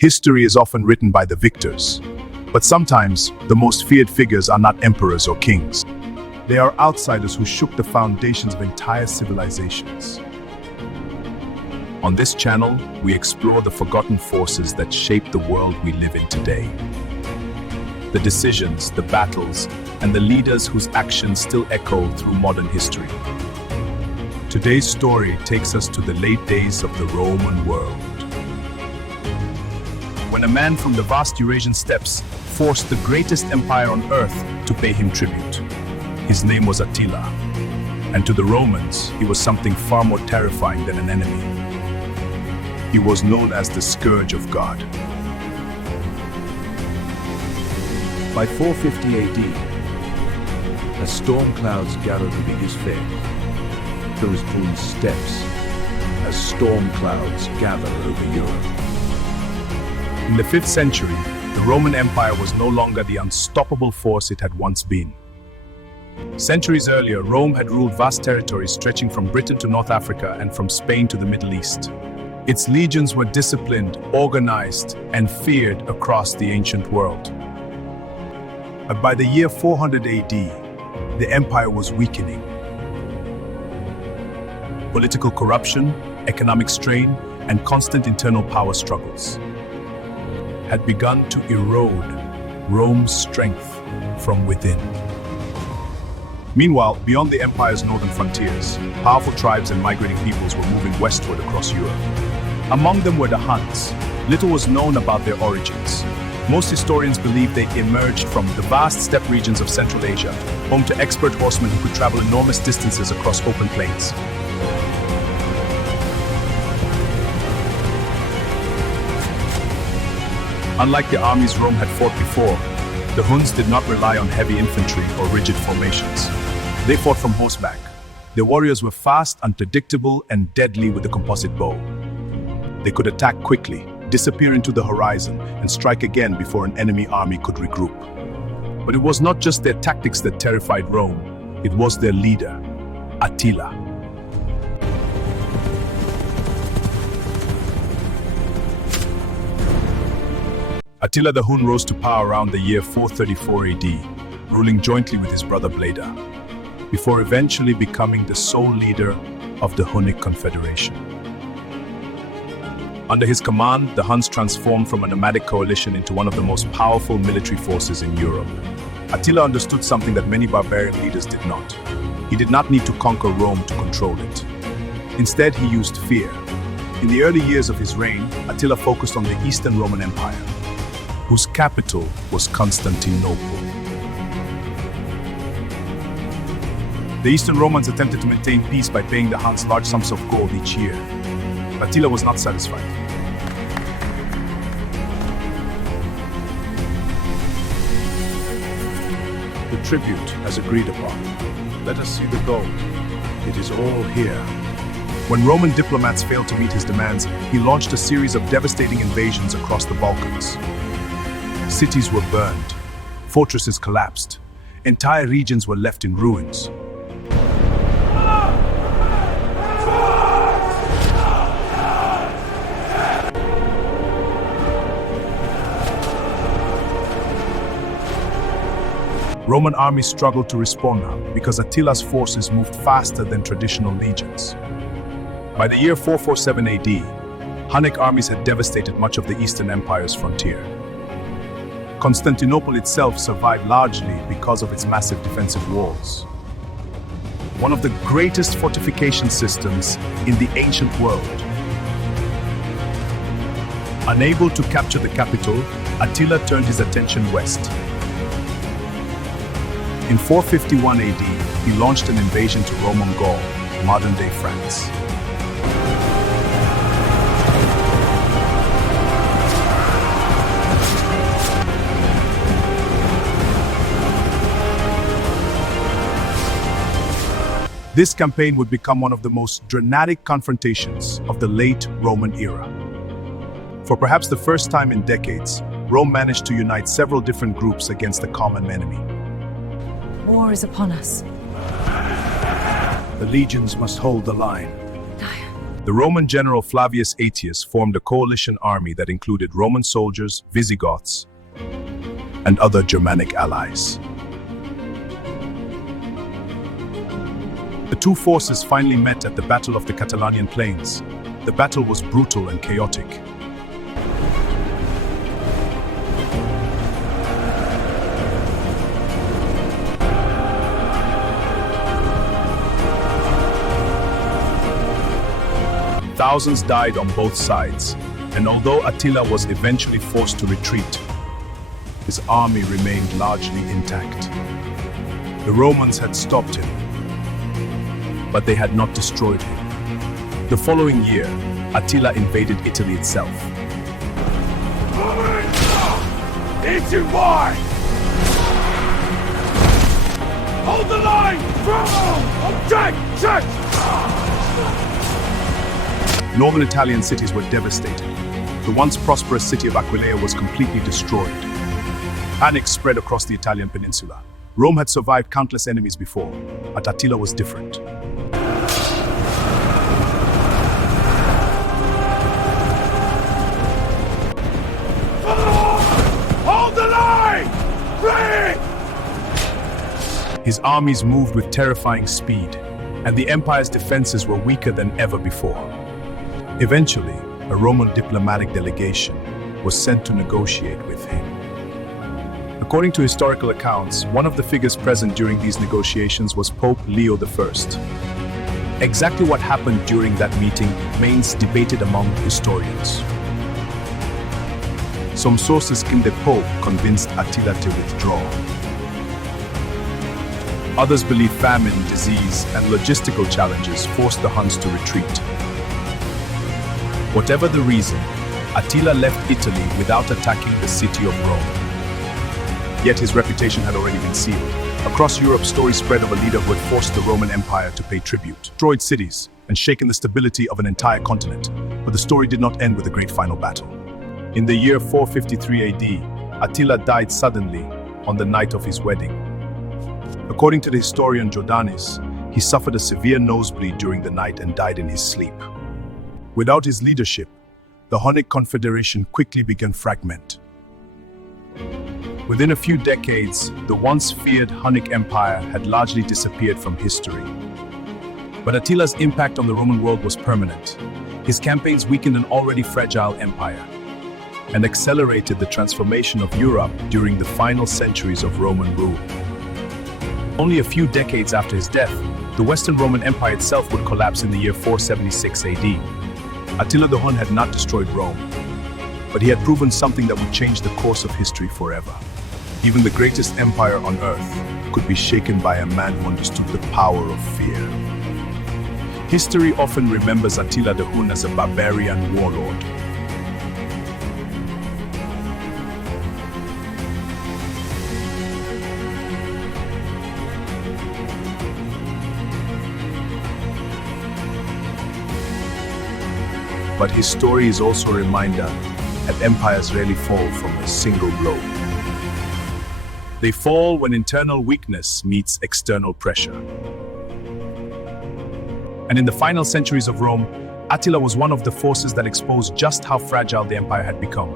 History is often written by the victors, but sometimes the most feared figures are not emperors or kings. They are outsiders who shook the foundations of entire civilizations. On this channel, we explore the forgotten forces that shape the world we live in today. The decisions, the battles, and the leaders whose actions still echo through modern history. Today's story takes us to the late days of the Roman world, when a man from the vast Eurasian steppes forced the greatest empire on earth to pay him tribute. His name was Attila, and to the Romans, he was something far more terrifying than an enemy. He was known as the Scourge of God. By 450 AD, as storm clouds gather to be his fair, those Hun steppes, as storm clouds gather over Europe. In the 5th century, the Roman Empire was no longer the unstoppable force it had once been. Centuries earlier, Rome had ruled vast territories stretching from Britain to North Africa and from Spain to the Middle East. Its legions were disciplined, organized, and feared across the ancient world. But by the year 400 AD, the empire was weakening. Political corruption, economic strain, and constant internal power struggles had begun to erode Rome's strength from within. Meanwhile, beyond the empire's northern frontiers, powerful tribes and migrating peoples were moving westward across Europe. Among them were the Huns. Little was known about their origins. Most historians believe they emerged from the vast steppe regions of Central Asia, home to expert horsemen who could travel enormous distances across open plains. Unlike the armies Rome had fought before, the Huns did not rely on heavy infantry or rigid formations. They fought from horseback. Their warriors were fast, unpredictable, and deadly with the composite bow. They could attack quickly, disappear into the horizon, and strike again before an enemy army could regroup. But it was not just their tactics that terrified Rome, it was their leader, Attila. Attila the Hun rose to power around the year 434 AD, ruling jointly with his brother Bleda, before eventually becoming the sole leader of the Hunnic Confederation. Under his command, the Huns transformed from a nomadic coalition into one of the most powerful military forces in Europe. Attila understood something that many barbarian leaders did not. He did not need to conquer Rome to control it. Instead, he used fear. In the early years of his reign, Attila focused on the Eastern Roman Empire, whose capital was Constantinople. The Eastern Romans attempted to maintain peace by paying the Huns large sums of gold each year. Attila was not satisfied. The tribute, as agreed upon. Let us see the gold. It is all here. When Roman diplomats failed to meet his demands, he launched a series of devastating invasions across the Balkans. Cities were burned, fortresses collapsed, entire regions were left in ruins. Roman armies struggled to respond because Attila's forces moved faster than traditional legions. By the year 447 AD, Hunnic armies had devastated much of the Eastern Empire's frontier. Constantinople itself survived largely because of its massive defensive walls. One of the greatest fortification systems in the ancient world. Unable to capture the capital, Attila turned his attention west. In 451 AD, he launched an invasion to Roman Gaul, modern-day France. This campaign would become one of the most dramatic confrontations of the late Roman era. For perhaps the first time in decades, Rome managed to unite several different groups against a common enemy. War is upon us. The legions must hold the line. The The Roman general Flavius Aetius formed a coalition army that included Roman soldiers, Visigoths, and other Germanic allies. The two forces finally met at the Battle of the Catalaunian Plains. The battle was brutal and chaotic. Thousands died on both sides, and although Attila was eventually forced to retreat, his army remained largely intact. The Romans had stopped him, but they had not destroyed him. The following year, Attila invaded Italy itself. Into wide! Hold the line! Check! Northern Italian cities were devastated. The once prosperous city of Aquileia was completely destroyed. Panic spread across the Italian peninsula. Rome had survived countless enemies before, but Attila was different. Hold the line! Flee! His armies moved with terrifying speed, and the empire's defenses were weaker than ever before. Eventually, a Roman diplomatic delegation was sent to negotiate with him. According to historical accounts, one of the figures present during these negotiations was Pope Leo I. Exactly what happened during that meeting remains debated among historians. Some sources claim the Pope convinced Attila to withdraw. Others believe famine, disease, and logistical challenges forced the Huns to retreat. Whatever the reason, Attila left Italy without attacking the city of Rome. Yet his reputation had already been sealed. Across Europe, stories spread of a leader who had forced the Roman Empire to pay tribute, destroyed cities, and shaken the stability of an entire continent. But the story did not end with a great final battle. In the year 453 AD, Attila died suddenly on the night of his wedding. According to the historian Jordanes, he suffered a severe nosebleed during the night and died in his sleep. Without his leadership, the Hunnic Confederation quickly began fragment. Within a few decades, the once feared Hunnic Empire had largely disappeared from history. But Attila's impact on the Roman world was permanent. His campaigns weakened an already fragile empire and accelerated the transformation of Europe during the final centuries of Roman rule. Only a few decades after his death, the Western Roman Empire itself would collapse in the year 476 AD. Attila the Hun had not destroyed Rome, but he had proven something that would change the course of history forever. Even the greatest empire on earth could be shaken by a man who understood the power of fear. History often remembers Attila the Hun as a barbarian warlord. But his story is also a reminder that empires rarely fall from a single blow. They fall when internal weakness meets external pressure. And in the final centuries of Rome, Attila was one of the forces that exposed just how fragile the empire had become.